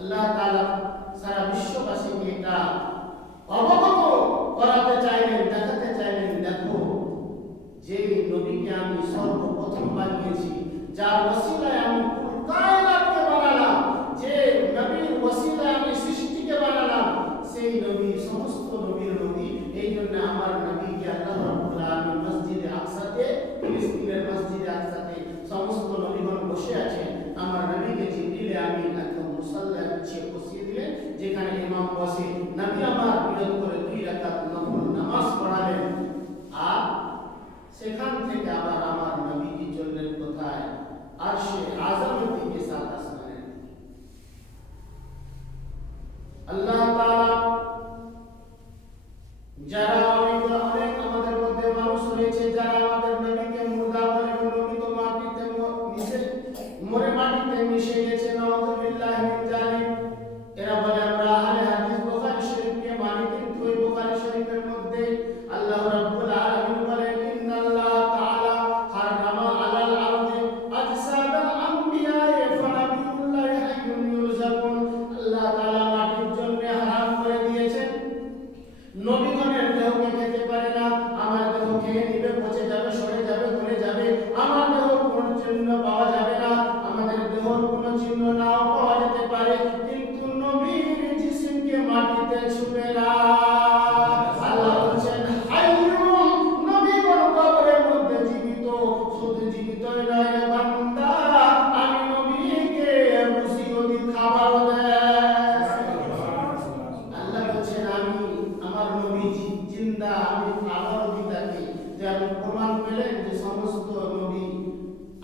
আল্লাহ তাআলা সারা বিশ্ববাসীকে এটা অবগত করাতে চাইলেন, দেখাতে চাইলেন, দেখো যে নবীকে আমি সর্বপ্রথম বানিয়েছি, যার ওসিলায় আমি পুরো কায়নাতকে বানালাম, যে নবীর ওসিলায় আমি সৃষ্টিকে বানালাম, সেই নবী সমস্ত নবীর নবী। এই জন্য আমার নবীকে আল্লাহ রাব্বুল আলামিন মসজিদে আকসাতে, ফিলিস্তিনের মসজিদে আকসাতে সমস্ত নবীগণ বসে আছেন। আমার নবীকে জিবরিল আমিন একদম মুসাল্লা বিছিয়ে বসিয়ে দিলেন, যেখানে ইমাম বসে। নবী আমার বিরত করে 2 রাকাত নফল নামাজ পড়ালেন। আর সেখান থেকে আবার আমার নবীজি চললেন কোথায়? আরশে আযমের দিকে, 7 আসমানের দিকে। আল্লাহ তাআলা যারা অনেক আমাদের মধ্যে মানুষ রয়েছে যারা আমাদের নবীকে মুর্দা বলে, নবী তো মাটিতে মরে মাটিতে মিশে গেছে, নাউযুবিল্লাহি মিন জালিক। এরা বলে আমরা আহলে হাদিস বুখারী শরীফকে মানি, কিন্তু ওই বুখারী শরীফের মধ্যে আল্লাহ রাব্বুল আলামিন বলেন, ইন্নাল্লাহ তাআলা হারামা আলাল আরদি আজসাদাল আমবিয়ায়ে ফানাবিয়ুল্লাহি হাইয়ুন ইউরযাকুন। আল্লাহ তাআলা মাটির জন্য হারাম করে দিয়েছেন নবীগণের দেহকে খেতে পারে না। আমার দেহ খেয়ে নিবে, পচে যাবে, সরে যাবে, গলে যাবে। আমার দেহ কোনো চিহ্ন পাওয়া যাবে না, আমাদের দেহর কোনো চিহ্ন নাও পাওয়া যেতে পারে, কিন্তু নবীর জিসিমকে মাটিতে ছুঁবে না। আল্লাহ বলেন হাইয়ুন, নবীগণ কবরের মধ্যে জীবিত, শুধু জীবিতই নয় রে বান্দা, আমি নবীকে রুজিও দি, খাবারও দেই। আল্লাহ বলেন আমি আমার নবী জিন্দা, আমি খাবারও দিই তাকে। যার প্রমাণ পেলেন যে সমস্ত নবী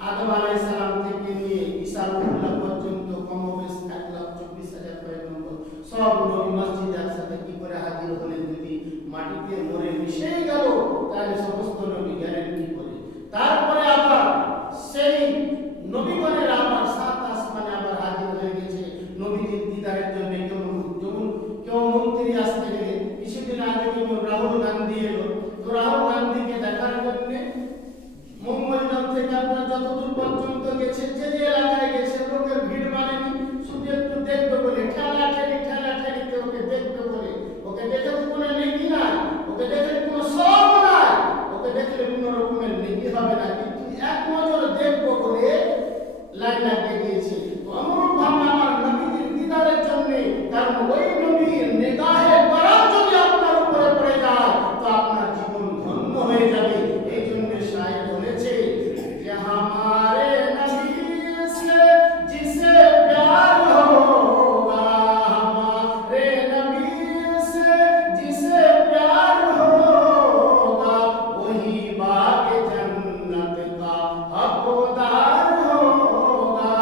আদম আলাইহিস সালাম থেকে নিয়ে ঈসা আলাইহিস পর্যন্ত কমবেশ 1,24,000 পয়গম্বর সব নবী মসজিদে একসাথে কি করে হাজির হলেন? যদি মাটিতে মরে মিশে গেল তাহলে সমস্ত নবী গেলেন কি করে? তারপরে আবার সেই নবীগণের আবার 7 আসমানে আবার হাজির হয়ে গেছে নবীজির দিদারের জন্য। কেউ মন্ত্রী আসতে গেলে, কিছুদিন আগে যেমন রাহুল গান্ধী এলো, তো রাহুল গান্ধীকে দেখার জন্য মঙ্গলগ্রাম থেকে আপনার যতদূর পর্যন্ত গেছে, যে এলাকায় গেছে লোকের ভিড় মানেনি, শুধু একটু দেখবে বলে ঠেলাঠেলিতে ওকে দেখবে বলে। ওকে দেখে তো কোনো নেকি নাই, ওকে দেখে কোনো সব নাই, ওকে দেখলে কোনো রকমের নেকি হবে না, কিন্তু এক নজর দেখবো বলে লাইন লাগিয়ে দিয়েছে। তো অনুরূপ ভাবে আমার নবীর দিদারের জন্য, কারণ ওই নবীর নিগাহে করম যদি আপনার উপরে পড়ে যায় তো আপনার জীবন ধন্য হয়ে যাবে। এই জন্য শায়ের বলেছে যে हमारे नबी से जिसे प्यार होगा, हमारे नबी से जिसे प्यार होगा, वही बाग जन्नत का हकदार होगा।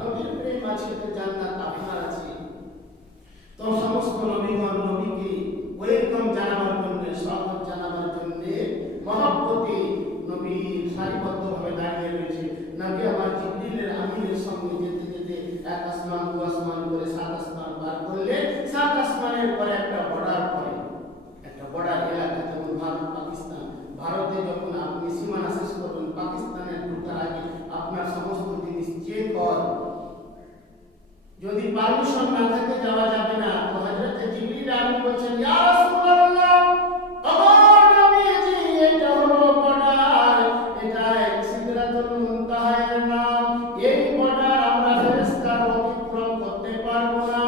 নবীর প্রেম আছে তো জান্নাত আপনার আছে। তো সমস্ত নবীগণ নবীকে ওয়েলকাম জানাবার জন্য, স্বাগত জানাবার জন্য মহব্বতে নবী সারিবদ্ধভাবে দাঁড়িয়ে রয়েছে। নবী আমার জিবরিলের আমিনের সঙ্গে যেতে যেতে 1 আসমান 2 আসমান করে 7 আসমান পার করলে, 7 আসমানের পরে একটা বর্ডার পড়ে, একটা বর্ডার এলাকা, যেমন ভারত পাকিস্তান। ভারতে যখন আপনি সীমানা শেষ করবেন, পাকিস্তানের ঢোকার আগে আপনার সমস্ত জিনিস চেক হয়, যদি পারমিশন না থাকে যাওয়া যাবে না। তো হযরত জিবরিল আমিন বলেন, ইয়া রাসূলুল্লাহ, আমার নবীজি এটা হলো বর্ডার, এটা সিদরাতুল মুনতাহার নাম। এই বর্ডার আমরা ফেরেশতারা অতিক্রম করতে পারবো না,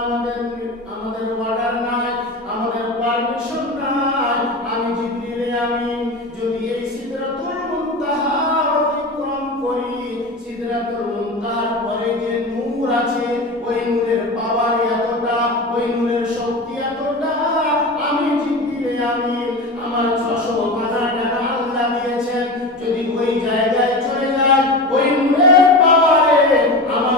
আমাদের বর্ডার নাই, আমাদের পারমিশন নাই। আমি জিবরিল আমিন যদি এই সিদরাতুল মুনতাহা অতিক্রম করি, সিদরাতুল মুনতাহার পরে যে নূর আছে, ওই নূরের পাওয়ার এতটা, ওই নূরের শক্তি এতটা, আমি জিবরিল আমিন আমার 600 মাথা ডানা আল্লাহ দিয়েছেন, যদি ওই জায়গায় চলে যায় ওই নূরের পাওয়ারে আমার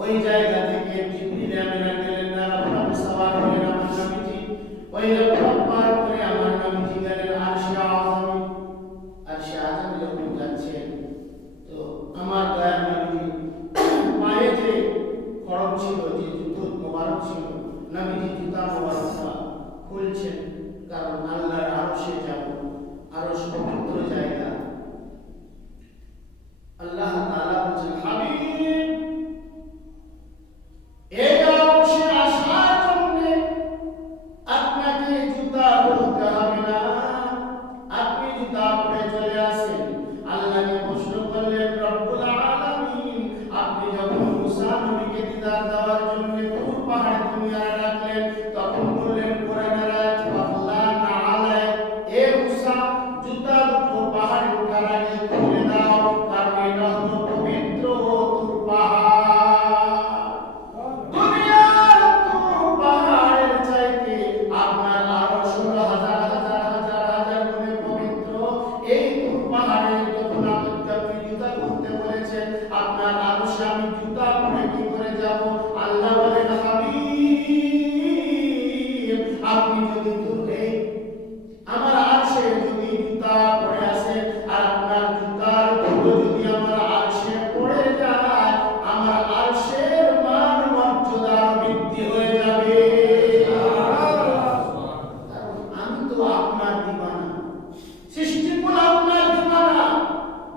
ওই জায়গা থেকে জিবরিল আমিন গেলেন রাব্বাকে সওয়ার হলেন আমার নবীজি, ওই রকম পার করে আমার নবীজি গেলেন আরশে আযম। আরশে আযম যখন যাচ্ছেন তো আমার দয়ার নবীজি পায়ে যে খড়ম ছিল, যে জুতো মোবারক ছিল, নবীজি জুতা মোবারকটা খুলছেন, কারণ আল্লাহর আরশে যাব, আরশ পবিত্র জায়গা। আল্লাহ তাআলা বলেন, হাবিব এই আরশে আসার জন্য আপনাকে জুতা খুলতে হবে না, আপনি জুতা পরে চলে আসেন। আল্লাহকে প্রশ্ন করলেন, রব্বুল আলামিন আপনি যখন মুসা নবীকে দিদার দেওয়ার জন্য তুর পাহাড়ে দুনিয়া রাখলেন, তখন বললেন কোরআনের আয়াত আল্লাহ তাআলা এ মুসা জুতা দুটো পাহাড়ে ওঠার আগে খুলে দাও, কারণ এটা হলো পবিত্র তুর পাহাড়। দুনিয়ার তুর পাহাড়ের চাইতে আপনার আরশ হলো হাজার হাজার হাজার হাজার গুণে পবিত্র। এই তুর পাহাড়ে যখন আপনি জুতা খুলতে বলেছেন, আপনার আরশে আমি জুতা পরে কি করে যাব? আল্লাহ বলেন, হাবিব আপনি যদি তুলে আমার আরশে যদি জুতা পরে আসে, আর আপনার জুতার ধুলো যদি আমার আরশে পড়ে যায়, আমার আরশের মান মর্যাদা বৃদ্ধি হয়ে যাবে। কারণ আমি তো আপনার দিওয়ানা, সৃষ্টিকুল আপনার দিওয়ানা।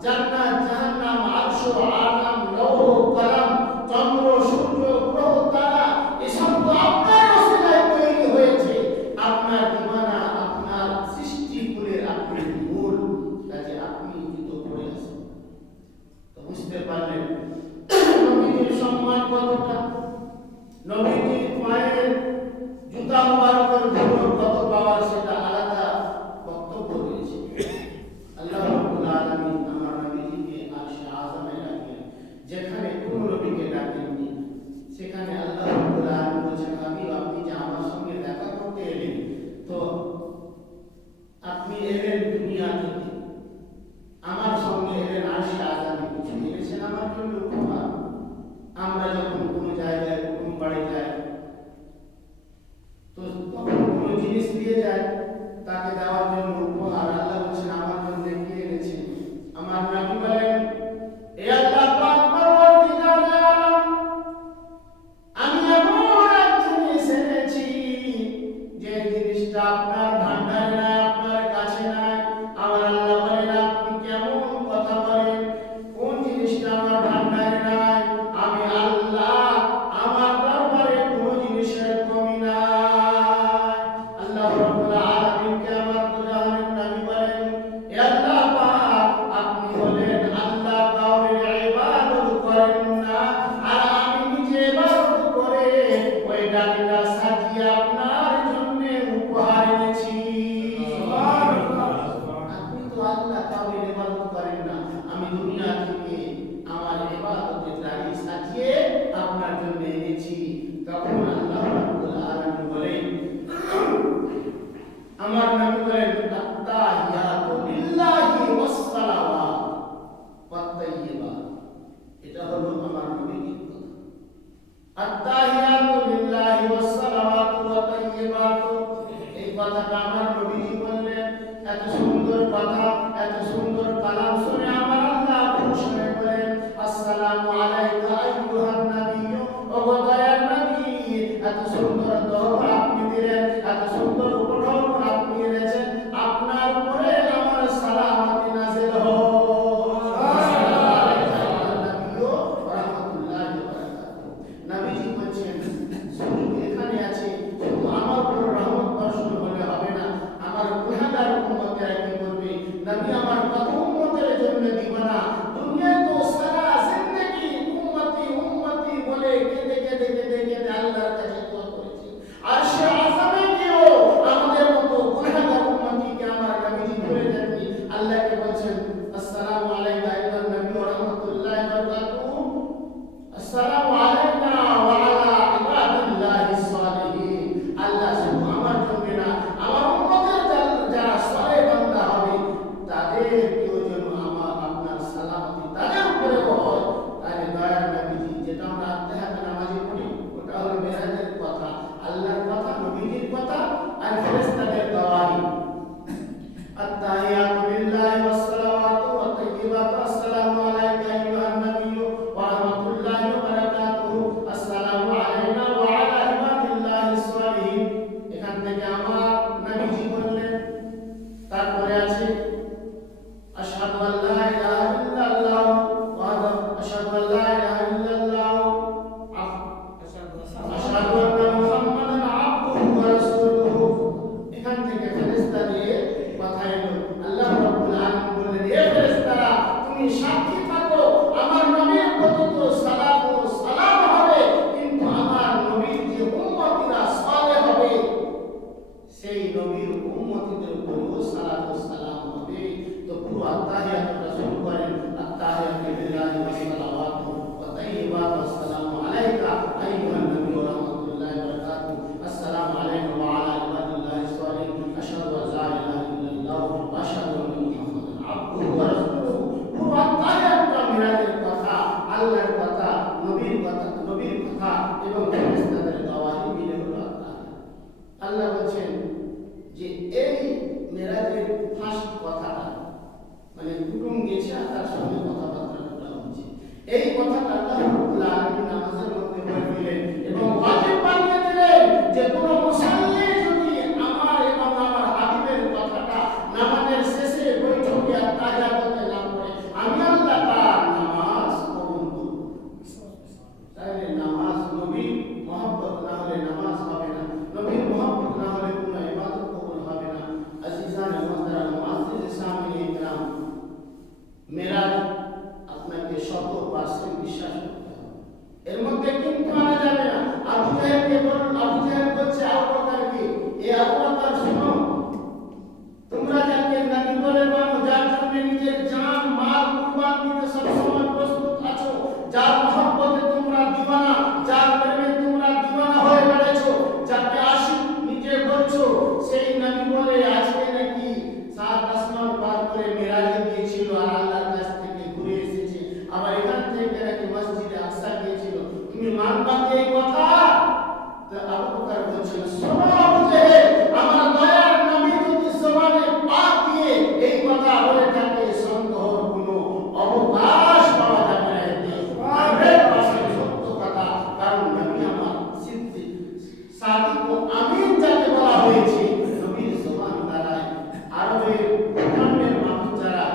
জান্নাত জাহান্নাম আরশ আলাম লৌহ কলম চন্দ্র সূর্য গ্রহ তারা এসব তো আপনার ওসিলায় তৈরি হয়েছে। আপনার দিওয়ানা, আপনার সৃষ্টিকুলের আপনি মূল, কাজে আপনি জুতো পরে আছেন। তো বুঝতে পারলেন নবীজির সম্মান কতটা, নবীজির পায়ের জুতা মুবারকের ধুলো কত পাওয়ার, সেটা আলাদা বক্তব্য রয়েছে। আল্লাহ রাব্বুল আলামিন আমার নবীজিকে আরশে আযমে রাখলেন, যেখানে কোন নবীকে ডাকেননি। সেখানে আল্লাহ রাব্বুল আলামিন বলেছেন, হাবিব আপনি যে আমার সঙ্গে দেখা করতে এলেন, তো আপনি এলেন দুনিয়া থেকে, আমার সঙ্গে এলেন আরশে আযমে, কিছু এনেছেন আমার জন্য উপহার? আমরা যখন কোনো জায়গায় কোন বাড়ি যাই, তো তখন কোনো জিনিস দিয়ে যায়, তাকে দেওয়ার জন্য উপহার। আল্লাহ বলেছেন আমার জন্য কি এনেছেন? আমার নবী বলেন, এ আল্লাহ পাক পরওয়ারদিগারে আলম, আমি এমন এক জিনিস এনেছি যে জিনিসটা আপনার ভান্ডারে নাই, আপনার কাছে নাই। আমার আল্লাহ বলেন, আপনি কেমন কথা বলেন? কোন জিনিসটা আমার ভান্ডারে নাই? আমি আল্লাহ, আমার দরবারে কোনো জিনিসের কমি নাই। আল্লাহ রাব্বুল আলামিনকে আমার দুজাহানের নবী বলেন, হে আল্লাহ পাক আপনি হলেন আল্লাহ, কাউরে ইবাদত করেন না, আর আমি নিজে ইবাদত করে ওই ডালিটা সাজিয়ে আপনার জন্য উপহার এনেছি। সুবহানাল্লাহ। আপনি তো আল্লাহ, কাউরে ইবাদত করেন না, আমি দুনিয়া থেকে আমার ইবাদতের ডালি সাজিয়ে আপনার জন্য এনেছি। তখন আল্লাহ রাব্বুল আলামিন বলেন, আমার নবী বলেন, আত্তাহিয়াতু লিল্লাহি ওয়াস সালাওয়াত ওয়াত তাইয়্যিবাত। এটা হলো আমার নবীর কথা। আত্তাহিয়াতু লিল্লাহি ওয়াস সালাওয়াতু ওয়াত তাইয়্যিবাত, এই কথাটা আমার নবীজি বললেন। এত সুন্দর কথা, এত সুন্দর কালাম শুনে আমার আল্লাহ খুশি হয়ে বলেন, আসসালামু আলাইকা আইয়ুহান নাবিয়্যু, ও দয়ার নবী, এত সুন্দর দোয়া আপনি দিলেন, এত সুন্দর উপঢৌকন আপনি এনেছেন, আপনার উপরে আমার সালামতি নাযিল হোক। আসসালামু আলাইকা আইয়ুহান নাবিয়্যু ওয়া রাহমাতুল্লাহি ওয়া বারাকাতুহু। নবীজি বলেন, শুধু এখানে আছে, শুধু আমার উপর রহমত বর্ষণ হলে হবে না, আমার গুনাহগার উম্মতেরা কি করবে? নবী আমার কত উম্মতের জন্য দিওয়ানা। দুনিয়ায় তো সারা জিন্দেগি উম্মতি উম্মতি বলে কেঁদে কেঁদে কেঁদে কেঁদে আল্লাহর কাছে দোয়া করেছে। আরশে আযমে গিয়েও আমাদের মতো গুনাহগার উম্মতিকে আমার নবীজি বলে দেননি। আল্লাহকে বলছেন, আসসালামু আলাইকা আইয়ুহান নবী ওয়া রাহমাতুল্লাহি ওয়া বারাকাতুহু, আসসালামু আলাইনা ওয়া আলা ইবাদিল্লাহিস সালিহিন। আল্লাহ শুধু আমার জন্য না, আমার উম্মতের যারা সালেহ বান্দা হবে তাদের কেউ যেন আমার আপনার সালামতি তাদের উপরে হয়। তাহলে দয়ার নবীজি, যেটা আমরা আত্মহাত তাহলে নামাজ নবীর মহব্বত না হলে নামাজ হবে না, নবীর মহব্বত না হলে কোনো ইবাদত কবুল হবে না। আজিজানে মুহতারাম মুআজ্জিজে সামিঈন ইকরাম, মেরাজ আপনাকে 100% বিশ্বাস করতে হবে, এর মধ্যে কিন্তু আনা যাবে না। আবু জাহেলকে বলুন, আবু জাহেল বলছে আবু বকরকে, এ আবু বকর শোনো, তোমরা যাকে নবী বলে মানো, যার জন্য নিজের জান মাল কুরবান দিতে সবসময় প্রস্তুত আছো, যার মহব্বতে তোমরা দিওয়ানা, যার প্রেমে তোমরা দিওয়ানা হয়ে বেড়েছো, যাকে আশিক নিজে বলছো, সেই নবী বলে আজকে নাকি 7 আসমান পার করে মেরাজে গিয়েছিল আর আল্লাহর কাছ থেকে ঘুরে এসেছে, আবার এখান থেকে নাকি মসজিদে আকসা গিয়েছিল, তুমি মানবা কি এই কথা? তো আবু বকর বলছিল, শোনো আবু জাহেল, আমার দয়ার নবী যদি জবানে পাক দিয়ে এই কথা বলে থাকে, সন্দেহর কোনো অবকাশ পাওয়া যাবে না। এতে 100% সত্য কথা, কারণ নবী আমার সিদ্দিক সাদিক ও আমিন যাকে বলা হয়েছে, নবীর জবান দ্বারাই আরবের গ্রামের মানুষ যারা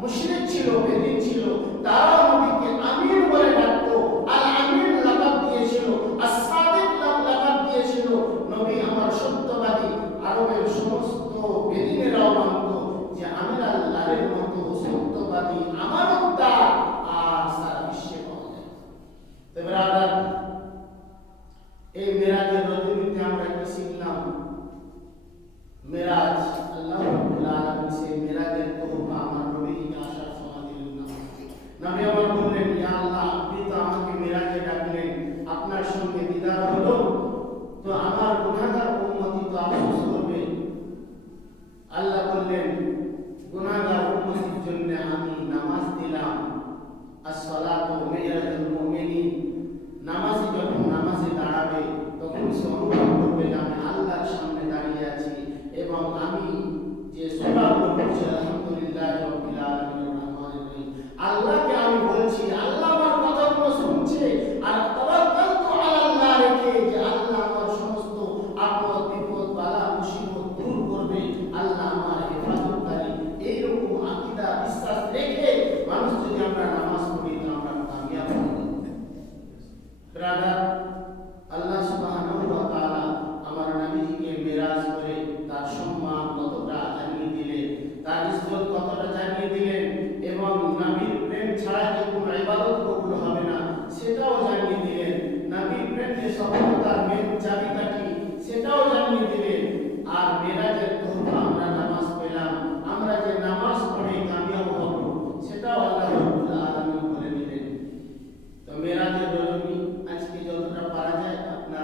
মুশরিক ছিল, বেদিন ছিল, তারা নবীকে আমিন বলে ডাকতো, আল আমিন লাকাব দিয়েছিল, as-সাদিক লাকাব দিয়েছিল। নবী আমার সত্যবাদী, আরবের সমস্ত বেদিনেরাও মানত যে আমি আল্লাহর মতো সত্যবাদী আমানতদার আর সারা বিশ্বে পাওয়া যায়। তো ব্রাদার, এই মেরাজের রজনীতে আমরা কি শিখলাম? মেরাজ আল্লাহ রাব্বুল আলামিন সেই মেরাজের তোহফা আমার নবীকে আসার সময় দিলেন না। নবী আমার বললেন, ইয়া আল্লাহ, আপনি তো আমাকে মেরাজে ডাকলেন, আপনার সঙ্গে দিদার হলো, তো আমার গুনাহগার উম্মতি তো আফসোস করবে। আল্লাহ বললেন, গুনাহগার উম্মতির জন্য আমি নামাজ দিলাম, as-সালাতু মিরাজুল মুমিনিন। নামাজি যখন নামাজে দাঁড়াবে তখন সে অনুভব করবে যে আমি আল্লাহর সামনে দাঁড়িয়ে আছি এবং আমি যে সূরাগুলো পড়ছি, আলহামদুলিল্লাহ রাব্বিল আলামিন রহমানির রহিম, আল্লাহকে আমি বলছি, আল্লাহ আমার কথাগুলো শুনছে, আর তাওয়াক্কালতু আলাল্লাহ রেখে যে আল্লাহ আমার সমস্ত আপদ বিপদ বালা মুসিবত দূর করবে, আল্লাহ আমার হেফাজতকারী, এইরকম আকীদা বিশ্বাস রেখে মানুষ যদি আমরা নামাজ পড়ি তো আমরা কামিয়াব হব। ব্রাদার, আল্লাহ সুবহানাহু ওয়া তাআলা আমার নবীকে মেরাজ করে তার সম্মান কতটা জানিয়ে দিলেন, তার ইজ্জত কতটা জানিয়ে দিলেন, এবং নবীর প্রেম ছাড়া যে কোনো ইবাদত কবুল হবে না সেটাও জানিয়ে দিলেন, নবীর প্রেমে সফলতার মেন চাবিকাঠি সেটাও জানিয়ে দিলেন। আর মেরাজের তোহফা আমরা নামাজ পেলাম, আমরা যে নামাজ পড়ে কামিয়াব হব সেটাও আল্লাহ রাব্বুল আলামিন বলে দিলেন। তো মেরাজের রজনী আজকে যতটা পারা যায় আপনারা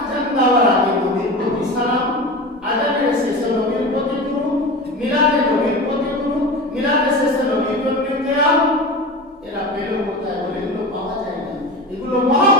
আজান দেওয়ার আগে নবীর প্রতি সালাম, আজানের শেষে নবীর প্রতি দুরূদ, মিলাদে নবীর প্রতি দুরূদ, মিলাদের শেষে নবীর প্রতি কিয়াম, এরা পেল কোথায় বলে? এগুলো পাওয়া যায় না। এগুলো মহা